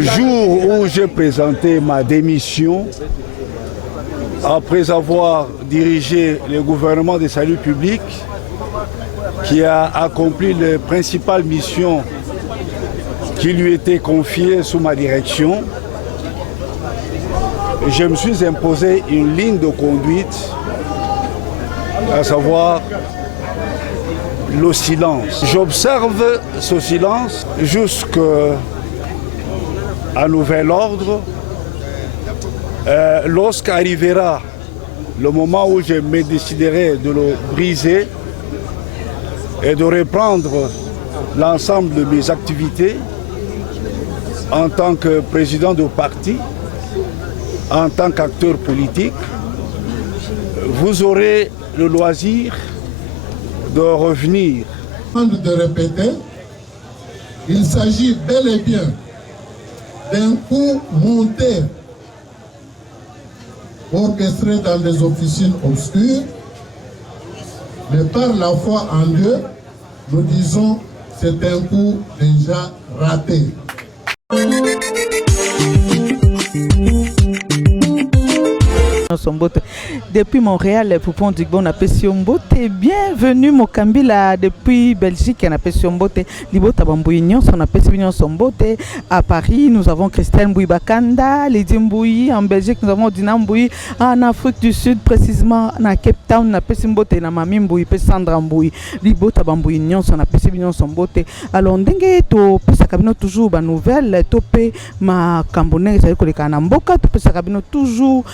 jour où j'ai présenté ma démission, après avoir dirigé le gouvernement de salut public, qui a accompli les principales missions qui lui étaient confiées sous ma direction, je me suis imposé une ligne de conduite, à savoir le silence. J'observe ce silence jusqu'à nouvel ordre. Lorsqu'arrivera le moment où je me déciderai de le briser et de reprendre l'ensemble de mes activités en tant que président de parti, en tant qu'acteur politique, vous aurez le loisir de revenir. De répéter, il s'agit bel et bien d'un coup monté, orchestré dans des officines obscures, mais par la foi en Dieu, nous disons c'est un coup déjà raté. Depuis Montréal, Poupon Digbo na Pession-Mbote. Bienvenue Mokambila depuis Belgique na Pession-Mbote. Libota Bambouignon, son Pession Sombote. À Paris, nous avons Christelle Mbouy-Bakanda, Lydie Mbouy. En Belgique, nous avons Dina Mbouy. En Afrique du Sud, précisément na Cape Town, na Pession-Mbote, na Mami Mbouy, Sandra Mbouy. Libota Bambouignon, son Pession Sombote. Alors, ndenge to pesa kabino toujours ba nouvelle, topé ma Cambonais, c'est que les Kanamboka, to pesa kabino toujours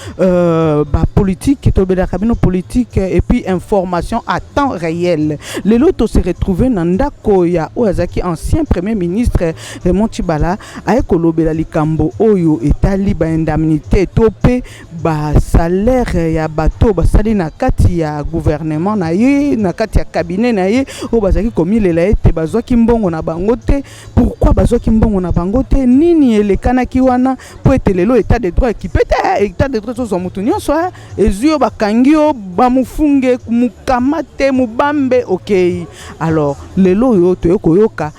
politique, politique et puis information à temps réel. Le loto s'est retrouvé dans Ndako ya Oazaki, ancien premier ministre Montibala, a ekolobela likambo oyo etali ba indemnité topé ba salaire ya bato ba sali na kati ya gouvernement na ye na kati ya cabinet na ye o bazaki komilela ete bazwaki mbongo na bango te. Pourquoi bazwaki mbongo na bango te? Nini elekanaki wana po ete lelo état de droit qui peut être état de droit so mutu nyonso ezio bakangio bamufunge mukamate mubambe. OK, alors lelo yo toyokoyoka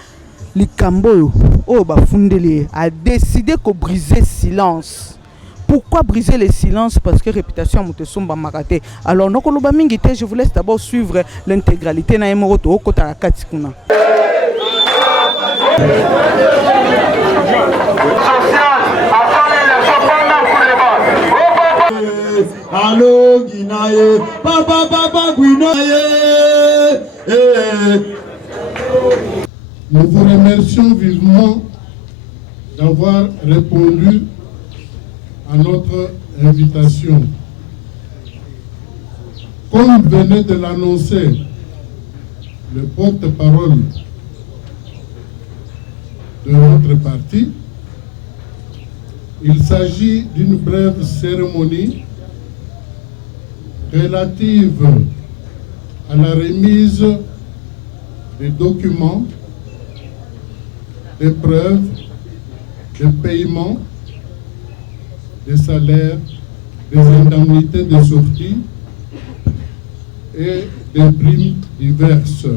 likambo o bafundeli a décidé ko briser silence. Pourquoi briser le silence? Parce que réputation mutesomba makate. Alors nokoloba mingi te, je vous laisse d'abord suivre l'intégralité na emoroto okota la katikuna. Allô Guinaye, papa Guinaye. Nous vous remercions vivement d'avoir répondu à notre invitation. Comme venait de l'annoncer le porte-parole de notre parti, il s'agit d'une brève cérémonie relative à la remise des documents, des preuves, des paiements, des salaires, des indemnités de sortie et des primes diverses.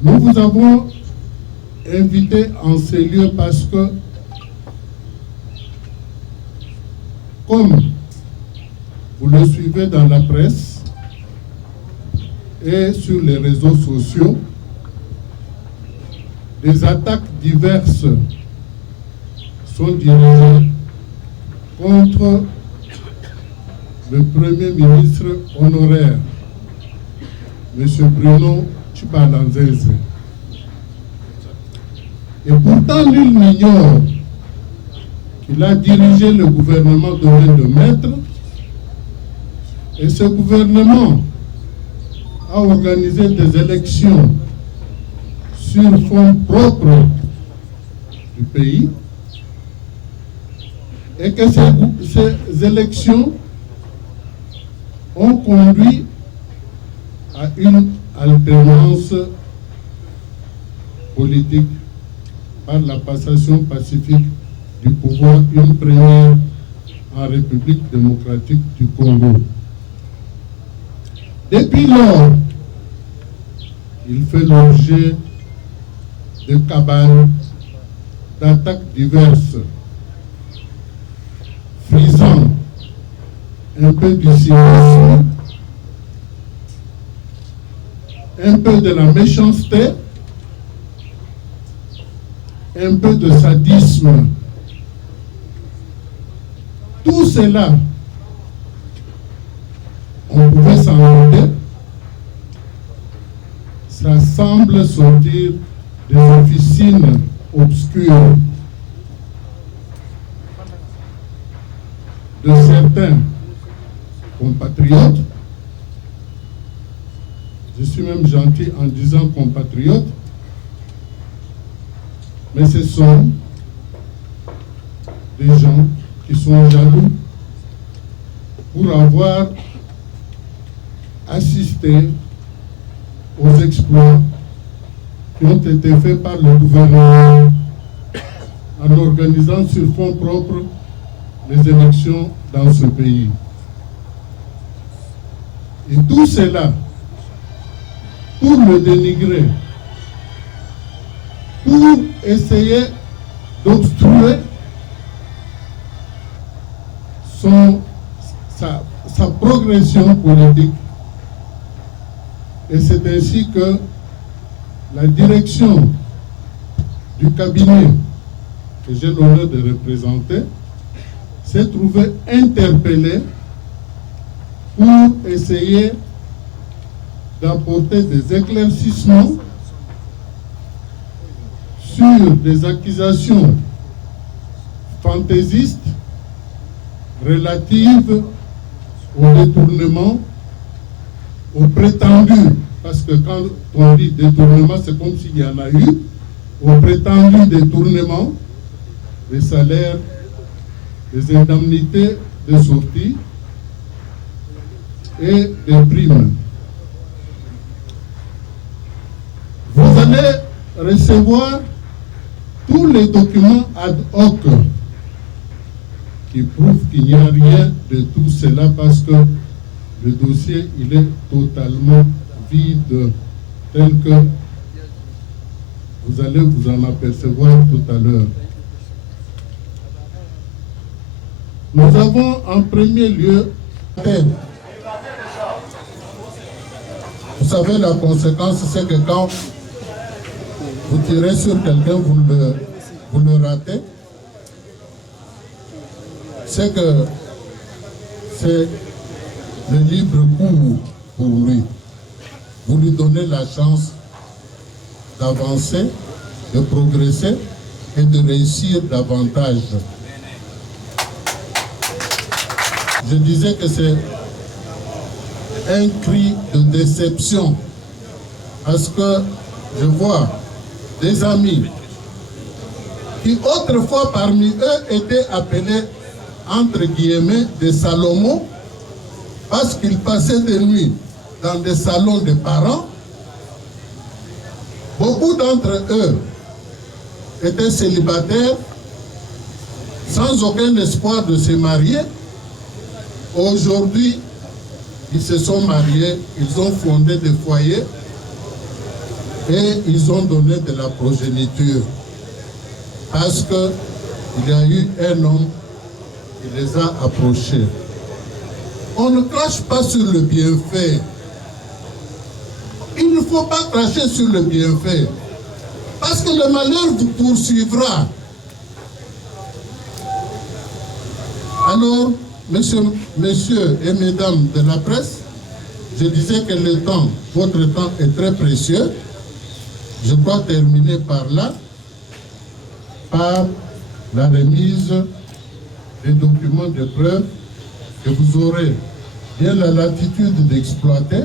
Nous vous avons invité en ces lieux parce que, comme vous le suivez dans la presse et sur les réseaux sociaux, des attaques diverses sont dirigées contre le Premier ministre honoraire, M. Bruno Chibalanzese. Et pourtant, nul n'ignore qu'il a dirigé le gouvernement de maître, et ce gouvernement a organisé des élections sur fonds propres du pays, et que ces élections ont conduit à une alternance politique par la passation pacifique du pouvoir, une première en République démocratique du Congo. Depuis lors, il fait l'objet de cabanes, d'attaques diverses, frisant un peu du cynisme, un peu de la méchanceté, un peu de sadisme. Tout cela, on pouvait s'en douter, ça semble sortir des officines obscures de certains compatriotes. Je suis même gentil en disant compatriotes, mais ce sont des gens qui sont jaloux pour avoir assisté aux exploits qui ont été faits par le gouvernement en organisant sur fonds propres les élections dans ce pays. Et tout cela, pour le dénigrer, pour essayer d'obstruer sa progression politique. Et c'est ainsi que la direction du cabinet que j'ai l'honneur de représenter s'est trouvée interpellée pour essayer d'apporter des éclaircissements sur des accusations fantaisistes relatives au détournement, au prétendu, parce que quand on dit détournement, c'est comme s'il y en a eu, au prétendu détournement des salaires, des indemnités de sortie et des primes. Vous allez recevoir tous les documents ad hoc qui prouvent qu'il n'y a rien de tout cela parce que le dossier il est totalement vide, tel que vous allez vous en apercevoir tout à l'heure. Nous avons en premier lieu, vous savez la conséquence c'est que quand vous tirez sur quelqu'un, vous le ratez, c'est que c'est le libre cours pour lui. Vous lui donnez la chance d'avancer, de progresser et de réussir davantage. Je disais que c'est un cri de déception parce que je vois des amis qui autrefois parmi eux étaient appelés entre guillemets des Salomon parce qu'ils passaient des nuits dans des salons de parents. Beaucoup d'entre eux étaient célibataires sans aucun espoir de se marier. Aujourd'hui, ils se sont mariés, ils ont fondé des foyers et ils ont donné de la progéniture parce qu'il y a eu un homme qui les a approchés. On ne crache pas sur le bienfait. Il ne faut pas cracher sur le bienfait parce que le malheur vous poursuivra. Alors, messieurs et mesdames de la presse, je disais que le temps, votre temps est très précieux. Je dois terminer par là, par la remise des documents de preuve que vous aurez bien la latitude d'exploiter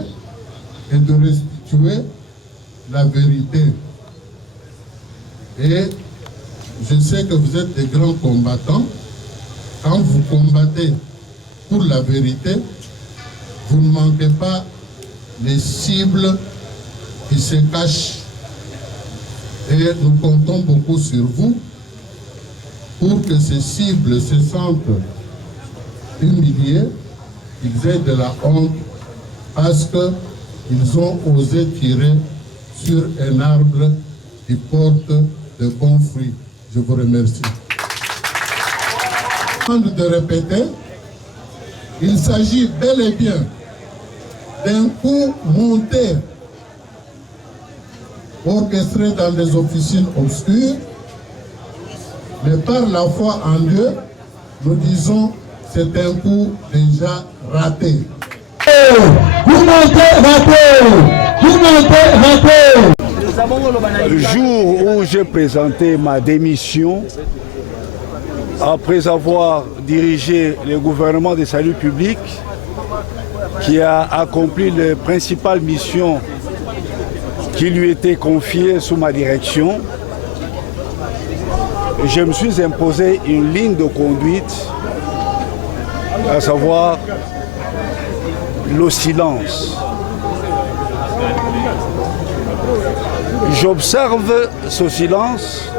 et de restituer la vérité. Et je sais que vous êtes des grands combattants. Quand vous combattez pour la vérité, vous ne manquez pas les cibles qui se cachent. Et nous comptons beaucoup sur vous pour que ces cibles se sentent humiliés, qu'ils aient de la honte parce qu'ils ont osé tirer sur un arbre qui porte de bons fruits. Je vous remercie. Avant de répéter, il s'agit bel et bien d'un coup monté, orchestré dans des officines obscures, mais par la foi en Dieu, nous disons c'est un coup déjà raté. Le jour où j'ai présenté ma démission, après avoir dirigé le gouvernement de salut public, qui a accompli les principales missions qui lui étaient confiées sous ma direction, je me suis imposé une ligne de conduite, à savoir le silence. J'observe ce silence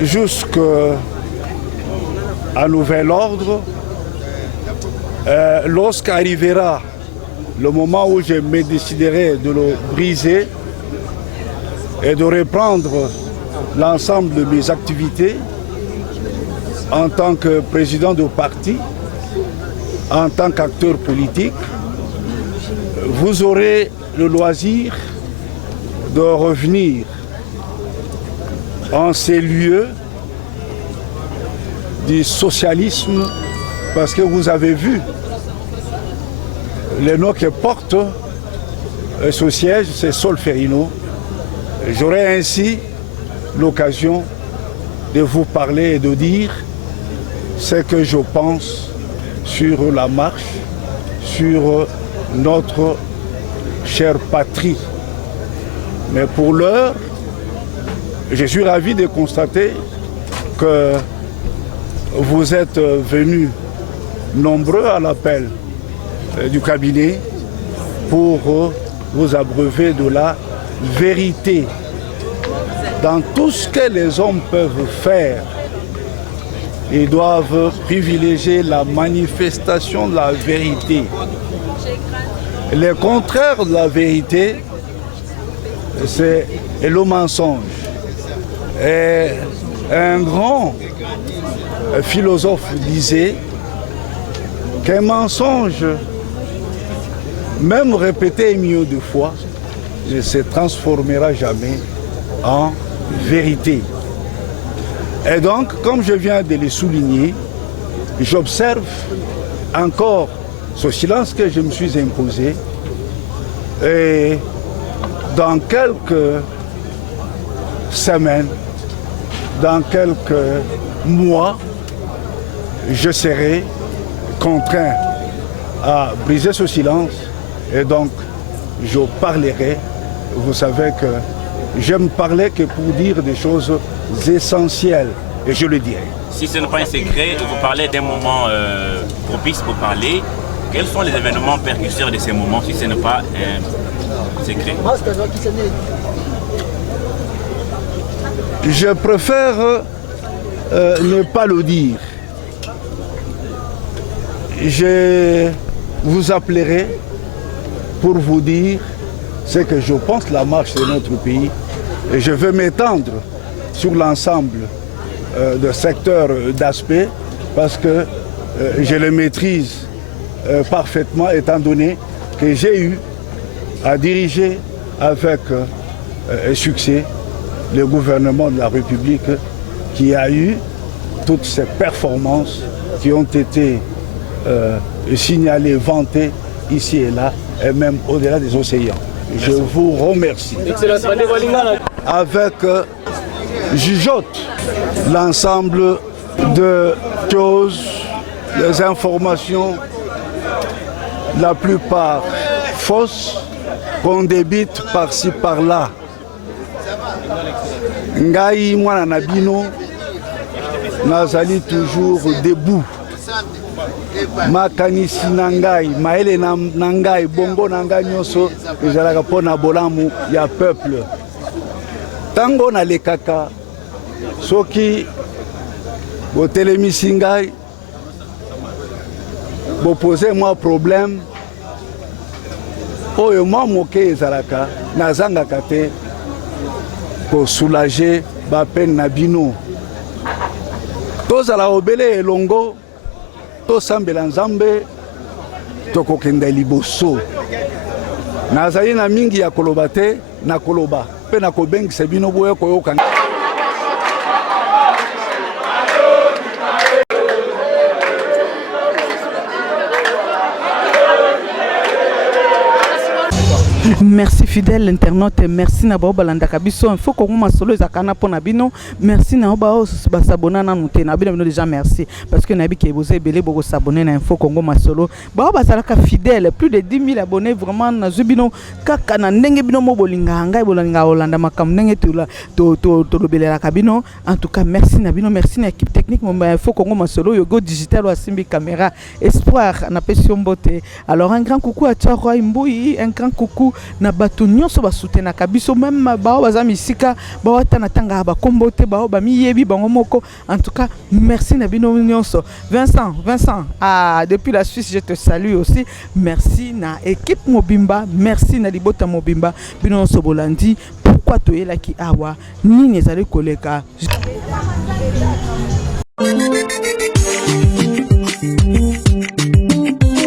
jusqu'à nouvel ordre. Lorsqu'arrivera le moment où je me déciderai de le briser et de reprendre l'ensemble de mes activités en tant que président de parti, en tant qu'acteur politique, vous aurez le loisir de revenir en ces lieux du socialisme, parce que vous avez vu le nom que porte ce siège, c'est Solferino. J'aurai ainsi l'occasion de vous parler et de dire ce que je pense sur la marche, sur notre chère patrie. Mais pour l'heure, je suis ravi de constater que vous êtes venus nombreux à l'appel du cabinet pour vous abreuver de la vérité. Dans tout ce que les hommes peuvent faire, ils doivent privilégier la manifestation de la vérité. Le contraire de la vérité, c'est le mensonge. Et un grand philosophe disait qu'un mensonge, même répété un million de fois, ne se transformera jamais en vérité. Et donc, comme je viens de le souligner, j'observe encore ce silence que je me suis imposé. Et dans quelques semaines, dans quelques mois, je serai contraint à briser ce silence et donc je parlerai. Vous savez que j'aime parler que pour dire des choses essentielles et je le dirai. Si ce n'est pas un secret, vous parlez d'un moment propice pour parler. Quels sont les événements précurseurs de ces moments si ce n'est pas un secret? Je préfère ne pas le dire. Je vous appellerai pour vous dire ce que je pense de la marche de notre pays. Et je veux m'étendre sur l'ensemble de secteurs d'aspect parce que je le maîtrise parfaitement étant donné que j'ai eu à diriger avec succès le gouvernement de la République qui a eu toutes ces performances qui ont été signalées, vantées ici et là, et même au-delà des océans. Je vous remercie. Avec jugeote l'ensemble de choses, des informations, la plupart fausses, qu'on débite par-ci par-là. Ngai mwana na bino nazali toujours debout. Makanisi na ngai, maele na ngai, bongo na ngai nyonso ezalaka mpona bolamu ya peuple. Tango na lekaka soki botelemisi ngai bopose moi problème oyo mwa moke ezalaka nazangaka te pour soulager ba peine na bino. Tozala obele elongo, tosambela nzambe, tokokenda liboso. Nazali na mingi ya koloba te, na koloba. Pe na kobengisa bino boye koyoka. Merci fidèle internaute, merci na bao balanda kabiso info ko ngoma solo ezakana pona bino, merci na bao ba s'abonner na noté na bino déjà merci parce que na bi ke bozé belé boko s'abonner na info Congo masolo bao bazalaka fidèle plus de 10 000 abonnés vraiment na zubino kaka na ndenge bino mo bolinga ngai bolinga Holanda makam ndenge to lobelela kabino. En tout cas merci na bino, merci na équipe technique mon info Congo masolo yogo digital wa simbi caméra espoir na Pesio Mbote. Alors un grand coucou à Tiaroi Mbouyi, un grand coucou na bato nyonso ba soutenaka biso même bao baza misika bao tana tanga ba kombote bao ba miyebi bango moko. En tout cas merci na bino nyonso. Vincent depuis la Suisse je te salue aussi. Merci na équipe Mobimba, merci na libota Mobimba bino nyonso bolandi. Pourquoi toyela ki awa nini ezali koleka